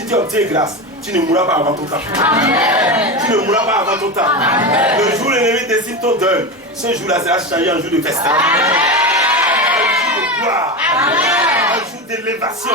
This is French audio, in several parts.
Si tu obtiens grâce, tu ne mourras pas avant ton temps. Amen. Tu ne mourras pas avant ton temps. Amen. Le jour où l'ennemi décide ton deuil, ce jour-là sera changé en jour de festin. Un jour de gloire. Un jour d'élévation.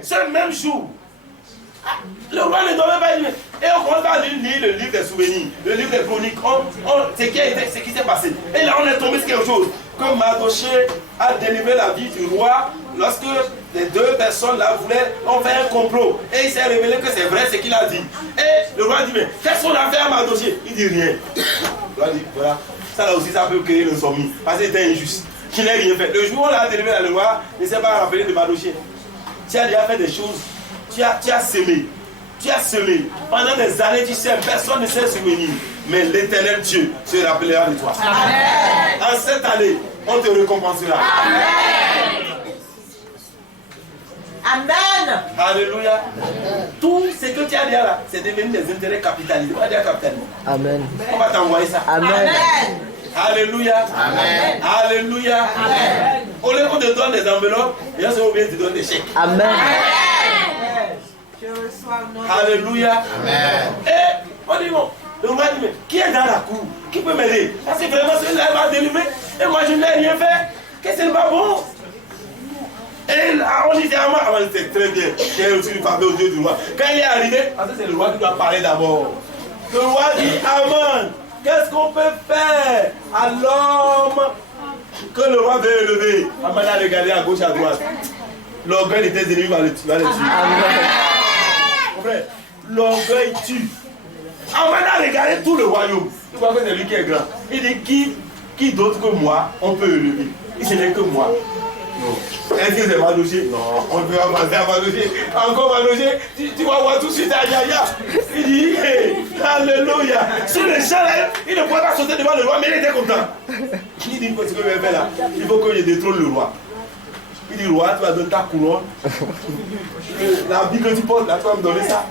Ce même jour, le roi ne dormait pas. Et on commence à lire le livre des souvenirs, le livre des chroniques. Ce qui s'est passé. Et là, on est tombé sur quelque chose. Comme Mardochée a délivré la vie du roi lorsque les deux personnes là voulaient faire un complot. Et il s'est révélé que c'est vrai ce qu'il a dit. Et le roi dit, mais qu'est-ce qu'on a fait à Mardochée? Il dit rien. Le roi dit, voilà, ça là aussi ça peut créer l'insomnie. Parce qu'il était injuste. Qu'il n'ait rien fait. Le jour où on l'a délivré, le roi ne s'est pas rappelé de Mardochée. Tu as déjà fait des choses. Tu as semé. Tu as semé. Pendant des années, tu sais, personne ne sait souvenir. Mais l'éternel Dieu se rappellera de toi. Amen. En cette année, on te récompensera. Amen. Amen. Alléluia. Tout ce que tu as dit là, c'est devenu des intérêts capitalisés. On va dire capitalisme. Amen. On va t'envoyer ça. Amen. Amen. Alléluia. Amen. Alléluia. Amen. Au lieu qu'on te donne des enveloppes, les gens sont obligés de te donner des chèques. Amen. Amen. Je reçois mon Alléluia. Amen. Et on dit bon, le roi dit mais qui est dans la cour? Qui peut m'aider? Parce que vraiment celui-là va délivrer. Et moi je n'ai rien fait. Qu'est-ce que c'est pas bon? Et là on dit à moi, c'est très bien. J'ai reçu du papier aux yeux du roi. Quand il est arrivé, parce que c'est le roi qui doit parler d'abord. Le roi dit Amen. Qu'est-ce qu'on peut faire à l'homme que le roi veut élever? Aman a regardé à gauche, à droite. L'orgueil de tes ennemis va le tuer. L'orgueil tue. Aman a regardé tout le royaume. Tu vois que c'est lui qui est grand. Il dit qui d'autre que moi on peut élever? Il ce n'est que moi. Non. Est-ce que c'est Mardochée? Non, on peut avancer à Mardochée. Encore Mardochée, tu vas voir tout de suite à Yaya. Il dit, hey, Alléluia. Sur les champs là, il ne pouvait pas sauter devant le roi, mais il était content. Il dit, qu'est-ce que je vais faire là? Il faut que je détrône le roi. Il dit, roi, tu vas donner ta couronne. L'habit que tu portes là, tu vas me donner ça.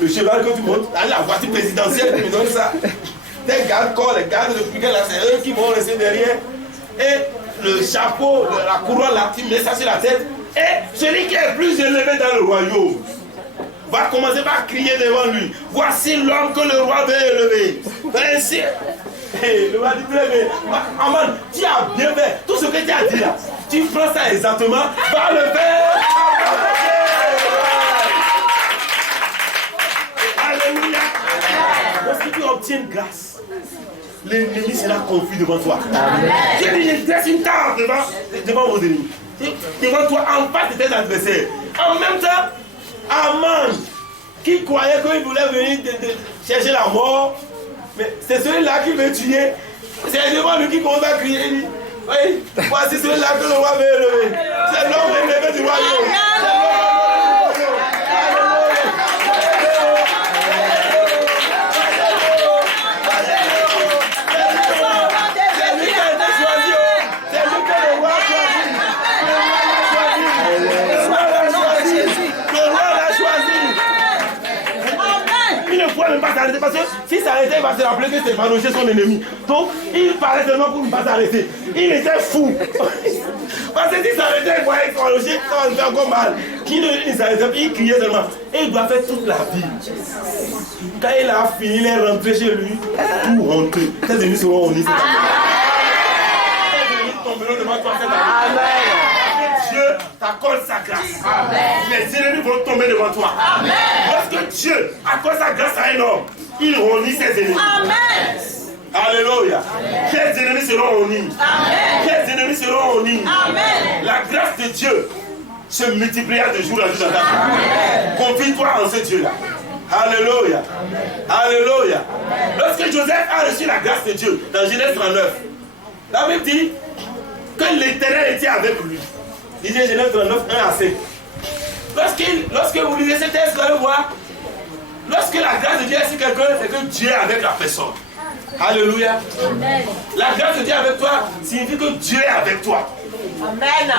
Le cheval que tu montes, la voiture présidentielle, tu me donnes ça. Tes gardes-corps, les gardes de Piquet là, c'est eux qui vont rester derrière. Et le chapeau, la couronne là, tu mets ça sur la tête. Et celui qui est plus élevé dans le royaume va commencer par crier devant lui. Voici l'homme que le roi veut élever. Ainsi. Et le roi dit très bien. Aman, tu as bien fait. Tout ce que tu as dit là, tu prends ça exactement, va le faire. Alléluia. Lorsque tu obtiens grâce, l'ennemi sera confus devant toi. Tu dis, je dresse une table devant vos ennemis. Devant toi, en face de tes adversaires. En même temps, Aman, qui croyait qu'il voulait venir chercher la mort, mais c'est celui-là qui veut tuer. C'est devant lui qui commence à crier. Oui, voici celui-là que le roi veut élever. C'est l'homme élevé du royaume. Parce que s'il s'arrêtait, il va se rappeler que c'est Mardochée son ennemi. Donc, il parlait seulement pour ne pas s'arrêter. Il était fou. Parce que s'il s'arrêtait, il voyait que Mardochée, ça va faire encore mal. Il s'arrêtait, il criait seulement. Et il doit faire toute la vie. Quand il a fini, il est rentré chez lui, tout honteux. Ses ennemis seront honnis. Ses ennemis tomberont devant toi cette année. Dieu t'accorde sa grâce. Amen. Les ennemis vont tomber devant toi. Amen. Lorsque Dieu accorde sa grâce à un homme, il honit ses ennemis. Amen. Alléluia. Quels ennemis seront honnis? Amen. Quels ennemis seront honnis? Amen. La grâce de Dieu se multipliera de jour en jour dans ta vie. Confie-toi en ce Dieu-là. Alléluia. Alléluia. Lorsque Joseph a reçu la grâce de Dieu dans Genèse 39, la Bible dit que l'Éternel était avec lui. Lisez Genèse 39, 1 à 5. Lorsque vous lisez ce texte, vous allez voir, lorsque la grâce de Dieu est sur quelqu'un, c'est que Dieu est avec la personne. Alléluia. Amen. La grâce de Dieu avec toi signifie que Dieu est avec toi. Amen.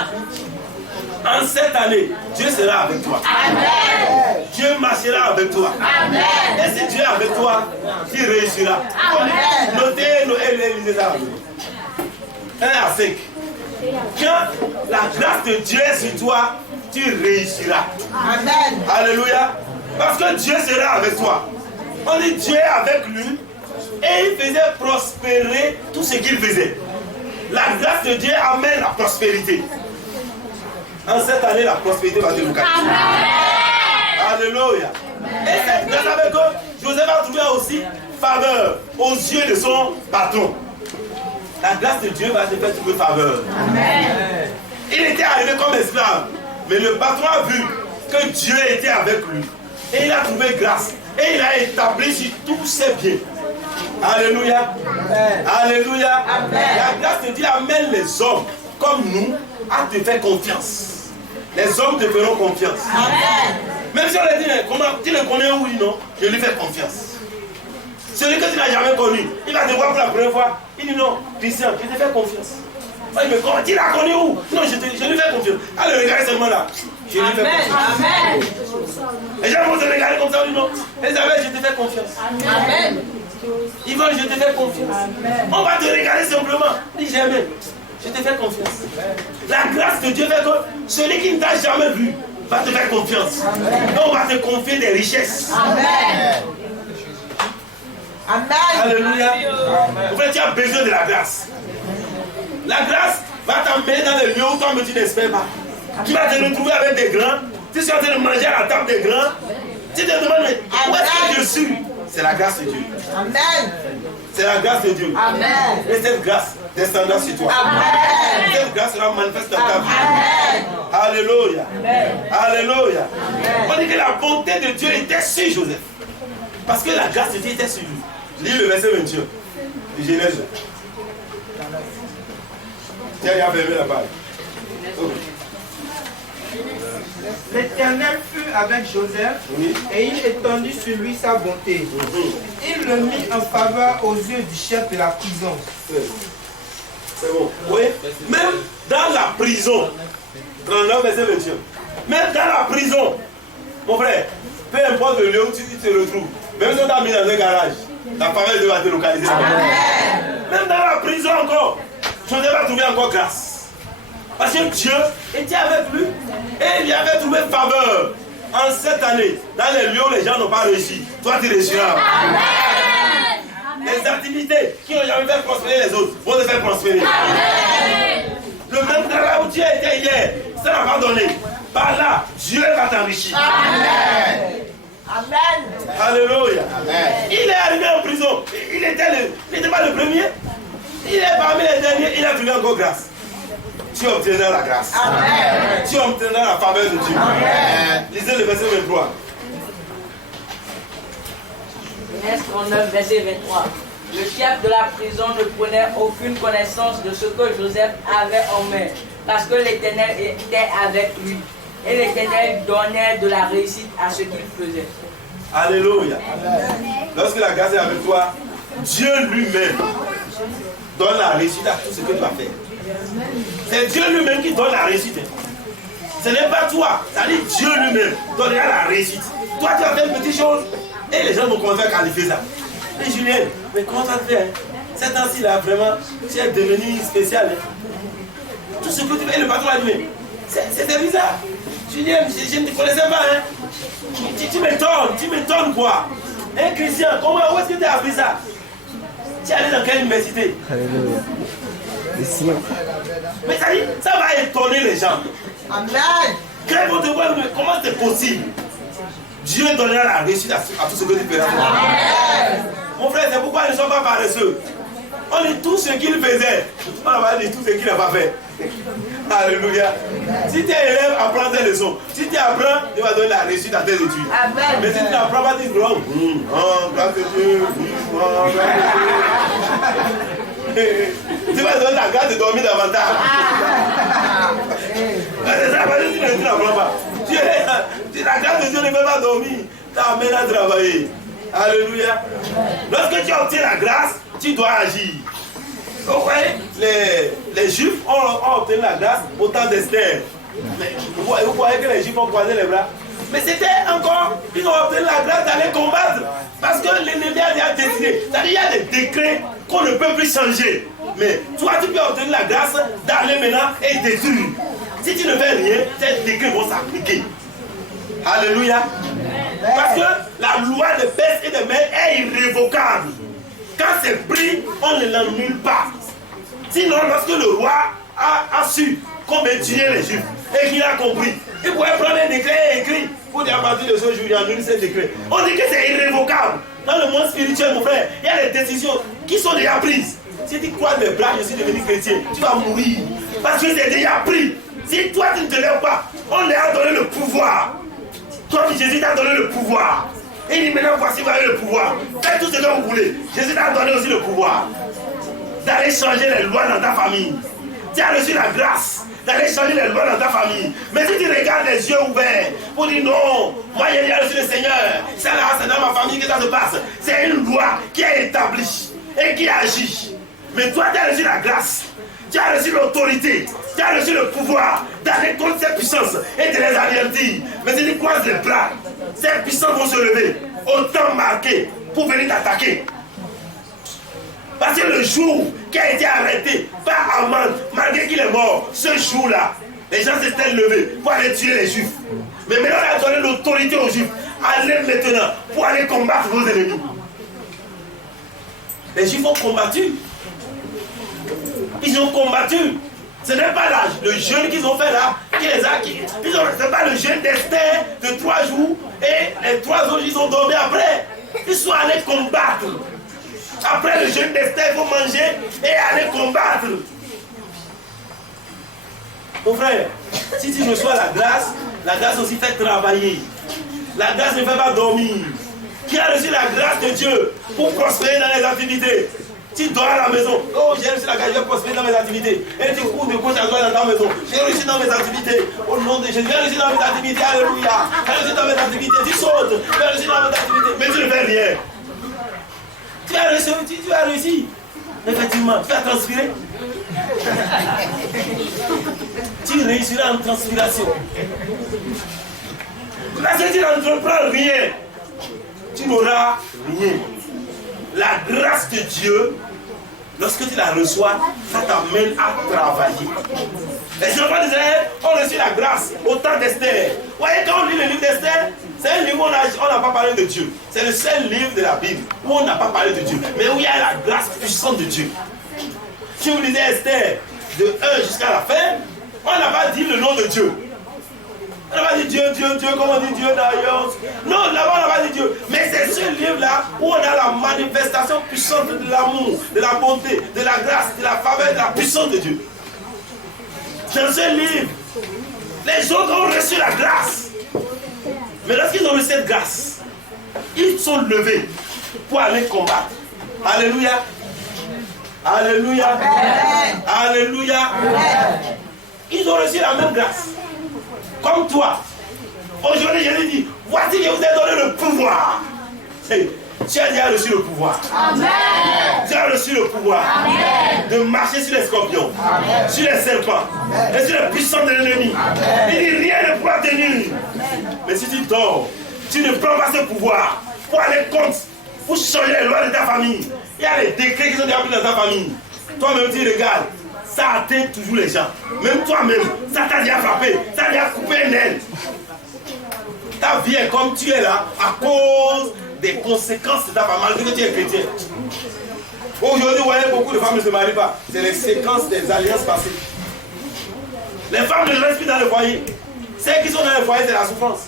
En cette année, Dieu sera avec toi. Amen. Dieu marchera avec toi. Amen. Et si Dieu est avec toi, tu réussiras. Amen. Notez, lisez ça. 1 à 5. Quand la grâce de Dieu est sur toi, tu réussiras. Amen. Alléluia. Parce que Dieu sera avec toi. On dit Dieu est avec lui et il faisait prospérer tout ce qu'il faisait. La grâce de Dieu amène la prospérité. En cette année, la prospérité va te localiser. Alléluia. Et cette grâce avec eux, Joseph a trouvé aussi faveur aux yeux de son patron. La grâce de Dieu va te faire trouver faveur. Amen. Il était arrivé comme esclave, mais le patron a vu que Dieu était avec lui. Et il a trouvé grâce. Et il a établi sur tous ses biens. Alléluia. Amen. Alléluia. Amen. La grâce de Dieu amène les hommes comme nous à te faire confiance. Les hommes te feront confiance. Amen. Même si on leur dit, comment, tu le connais oui, non? Je lui fais confiance. Celui que tu n'as jamais connu, il va te voir pour la première fois. Il dit non, Christian, je te fais confiance. Il me dit, comment tu l'as connu où? Non, je lui fais confiance. Allez, regardez seulement là. Je lui fais confiance. Amen. Les gens vont te regarder comme ça, ils disent non. Elisabeth, je te fais confiance. Amen. Yvonne, je te fais confiance. Amen. On va te regarder simplement. Dis jamais. Je te fais confiance. La grâce de Dieu fait que celui qui ne t'a jamais vu va te faire confiance. Amen. On va te confier des richesses. Amen. Amen. Alléluia. En fait, tu as besoin de la grâce. La grâce va t'emmener dans des lieux où toi tu n'espères pas. Tu vas te retrouver avec des grands. Tu es en train de manger à la table des grands. Tu te demandes, mais où est-ce que je suis? C'est la grâce de Dieu. Amen. C'est la grâce de Dieu. Amen. Et cette grâce descendra sur toi. Amen. Cette grâce sera manifeste dans ta vie. Alléluia. Amen. Alléluia. Amen. On dit que la bonté de Dieu était sur Joseph. Parce que la grâce de Dieu était sur lui. Lis le verset 21 de Genèse. Tiens, il y a fermé la page. L'Éternel fut avec Joseph, oui, et il étendit sur lui sa bonté. Il le mit en faveur aux yeux du chef de la prison. C'est bon. Oui. Même dans la prison, 39 verset 21. Même dans la prison, mon frère, peu importe le lieu où tu te retrouves, même si on t'a mis dans un garage, la faveur de Dieu va te localiser. Amen. Même dans la prison encore, Joseph va trouver encore grâce. Parce que Dieu était avec lui et il y avait trouvé faveur en cette année. Dans les lieux où les gens n'ont pas réussi, toi tu réussiras. Amen. Les activités qui n'ont jamais fait prospérer les autres vont te faire prospérer. Amen. Le même travail où tu étais hier, ça n'a pas donné. Par là, Dieu va t'enrichir. Amen. Amen. Alléluia. Amen. Il est arrivé en prison. Il n'était pas le premier. Il est parmi les derniers. Il a trouvé encore grâce. Tu obtiendras la grâce. Amen. Tu obtiendras la faveur de Dieu. Amen. Lisez le verset 23. Genèse 39, verset 23. Le chef de la prison ne prenait aucune connaissance de ce que Joseph avait en main, parce que l'Éternel était avec lui. Et l'Éternel donnait de la réussite à ce qu'il faisait. Alléluia. Amen. Lorsque la grâce est avec toi, Dieu lui-même donne la réussite à tout ce que tu vas faire. C'est Dieu lui-même qui donne la réussite. Ce n'est pas toi, c'est-à-dire Dieu lui-même donnera la réussite. Toi, tu as fait une petite chose et les gens vont commencer à qualifier ça. Et Julien, mais comment ça te fait? Cette temps-ci là, vraiment, tu es devenu spécial. Tout ce que tu fais, le patron a dit, c'était bizarre. Julien, je ne te connaissais pas. Tu m'étonnes quoi? Hein, Christian, où est-ce que tu as appris ça? Tu es allé dans quelle université? Alléluia. Mais ça va étonner les gens. Amen. Comment c'est possible? Dieu donnera la réussite à tout ce que tu feras. Amen. Mon frère, c'est pourquoi ils ne sont pas paresseux. On dit tout ce qu'il faisait. On va dire tout ce qu'il n'a pas fait. Alléluia. Si tu es élève, apprends tes leçons. Si tu apprends, il va donner la réussite à tes études. Amen. Mais si tu n'apprends pas, tu dis grâce de Dieu. Tu vas donner la grâce de dormir davantage. C'est ça, parce que tu n'apprends pas. La grâce de Dieu ne peut pas dormir. Tu amènes à travailler. Alléluia. Lorsque tu obtiens la grâce, tu dois agir. Vous voyez, les Juifs ont obtenu la grâce au temps d'Esther. Vous voyez que les Juifs ont croisé les bras. Mais c'était encore, ils ont obtenu la grâce d'aller combattre. Parce que l'ennemi a déjà décidé. C'est-à-dire qu'il y a des décrets qu'on ne peut plus changer. Mais toi, tu peux obtenir la grâce d'aller maintenant et détruire. Si tu ne fais rien, ces décrets vont s'appliquer. Alléluia. Parce que la loi de père et de mère est irrévocable. Quand c'est pris, on ne l'annule pas. Sinon, lorsque le roi a su combien tuer les Juifs et qu'il a compris, il pourrait prendre un décret et écrire pour dire à partir de ce jour, il annule ce décret. On dit que c'est irrévocable. Dans le monde spirituel, mon frère, il y a des décisions qui sont déjà prises. Si tu crois mes bras, je suis devenu chrétien, tu vas mourir. Parce que c'est déjà pris. Si toi tu ne te lèves pas, on leur a donné le pouvoir. Toi, Jésus t'a donné le pouvoir. Et il dit maintenant, voici, vous avez le pouvoir. Faites tout ce que vous voulez. Jésus t'a donné aussi le pouvoir d'aller changer les lois dans ta famille. Tu as reçu la grâce d'aller changer les lois dans ta famille. Mais si tu regardes les yeux ouverts pour dire non, moi j'ai reçu le Seigneur, c'est là, c'est dans ma famille que ça se passe. C'est une loi qui est établie et qui agit. Mais toi, tu as reçu la grâce, tu as reçu l'autorité, tu as reçu le pouvoir d'aller contre ces puissances et de les avertir. Mais si tu croises les bras, ces puissances vont se lever au temps marqué pour venir t'attaquer. Parce que le jour qui a été arrêté par Aman, malgré qu'il est mort, ce jour-là, les gens s'étaient levés pour aller tuer les Juifs. Mais maintenant, on a donné l'autorité aux Juifs. Allez maintenant pour aller combattre vos ennemis. Les Juifs ont combattu. Ils ont combattu. Ce n'est pas le jeûne qu'ils ont fait là qui les a acquis. Ce n'est pas le jeûne d'Esther de 3 jours et les 3 autres ils ont dormi après. Ils sont allés combattre. Après le jeûne d'Esther, il faut manger et aller combattre. Mon frère, si tu reçois la grâce aussi fait travailler. La grâce ne fait pas dormir. Qui a reçu la grâce de Dieu pour prospérer dans les activités? Tu dors à la maison. Oh, j'ai reçu la grâce, je vais prospérer dans mes activités. Et tu cours de gauche à droite dans ta maison. J'ai reçu dans mes activités. Au nom de Jésus, j'ai reçu dans mes activités. Alléluia. J'ai reçu dans mes activités. Tu sautes. J'ai reçu dans mes activités. Mais tu ne fais rien. Tu as réussi, tu as réussi. Effectivement, tu as transpiré. Tu réussiras en transpiration. Parce que tu n'entreprends rien, tu n'auras rien. La grâce de Dieu, lorsque tu la reçois, ça t'amène à travailler. Les enfants d'Israël ont reçu la grâce au temps d'Esther. Vous voyez, quand on lit le livre d'Esther, c'est un livre où on n'a pas parlé de Dieu. C'est le seul livre de la Bible où on n'a pas parlé de Dieu, mais où il y a la grâce puissante de Dieu. Si vous lisez Esther de 1 jusqu'à la fin, on n'a pas dit le nom de Dieu. On n'a pas dit Dieu, comme on dit Dieu d'ailleurs. Non, là-bas on n'a pas dit Dieu. Mais c'est ce livre-là où on a la manifestation puissante de l'amour, de la bonté, de la grâce, de la faveur, de la puissance de Dieu. Dans ce livre, les autres ont reçu la grâce. Mais lorsqu'ils ont reçu cette grâce, ils sont levés pour aller combattre. Alléluia. Alléluia. Amen. Alléluia. Amen. Ils ont reçu la même grâce. Comme toi. Aujourd'hui, Jésus dit, voici, je vous ai donné le pouvoir. Hey, tu as déjà reçu le pouvoir. Amen. Tu as reçu le pouvoir. Amen. De marcher sur les scorpions, amen, sur les serpents, amen, et sur les puissants de l'ennemi. Il dit, rien ne pourra tenir. Amen. Mais si tu dors, tu ne prends pas ce pouvoir pour aller contre, pour changer les lois de ta famille. Il y a les décrets qui sont déjà pris dans ta famille. Toi-même, tu regardes. Ça atteint toujours les gens. Même toi-même, ça t'a déjà frappé, ça t'a déjà coupé un aile. Ta vie est comme tu es là à cause des conséquences de ta femme, malgré que tu es chrétien. Aujourd'hui, vous voyez, beaucoup de femmes ne se marient pas. C'est les séquences des alliances passées. Les femmes ne restent plus dans le foyer. Celles qui sont dans le foyer, c'est la souffrance.